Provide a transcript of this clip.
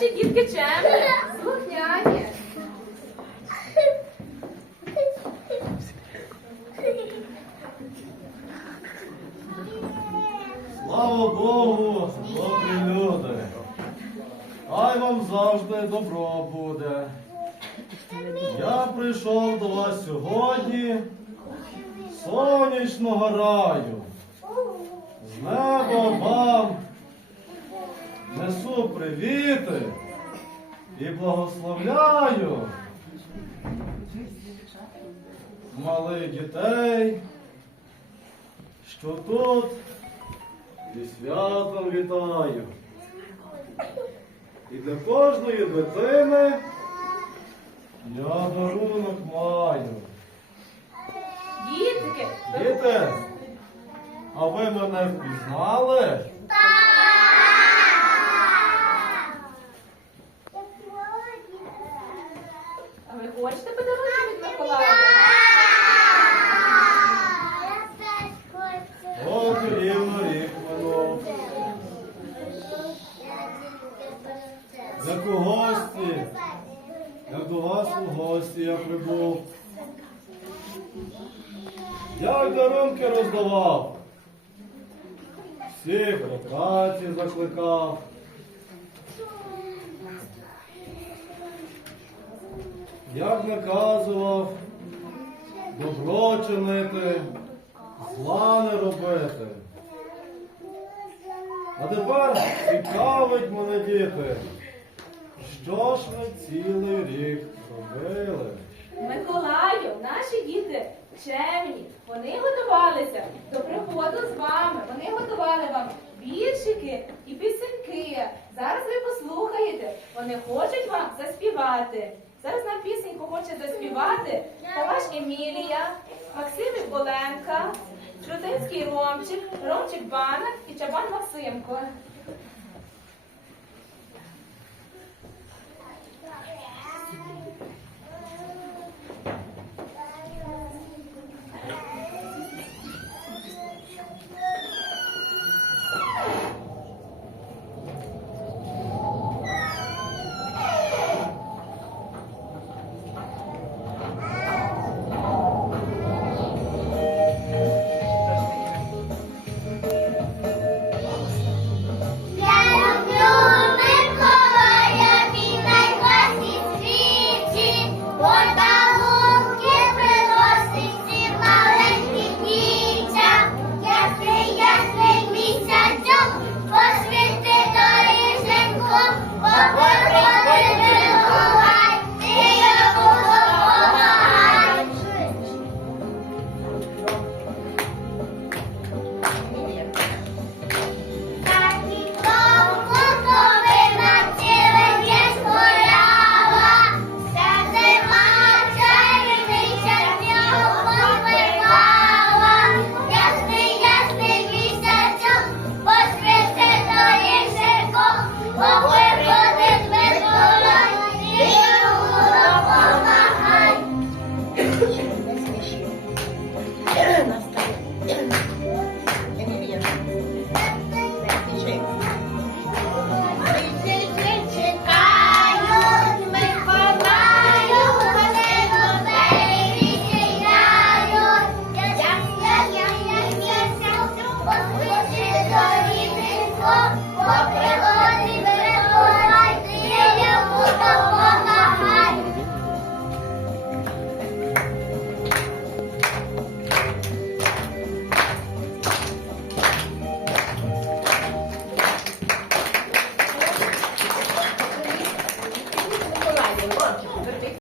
наші дітки чемні, Хай вам завжди добро буде. Я прийшов до вас сьогодні сонячного раю. З неба вам несу привіти і благословляю малих дітей, що тут зі святом вітаю. І для кожної дитини я дарунок маю. Дітки, Діти, а ви мене впізнали? а ви хочете подарунки від Миколая? От і рівно рік минув. Як у гості, як до вас у гості я прибув. Як дарунки роздавав, всіх до праці закликав. Як наказував добро чинити, зла не робити. А тепер цікавить мене діти, що ж ви цілий рік робили? Миколаю, наші діти чемні. Вони готувалися до приходу з вами. Вони готували вам віршики і пісеньки. Зараз ви послухаєте. Вони хочуть вам заспівати. Зараз нам пісеньку хоче заспівати Талаш Емілія, Максим Оленка, Жудинський Ромчик, Ромчик Банак і Чабан Максимко. ¡Fuera!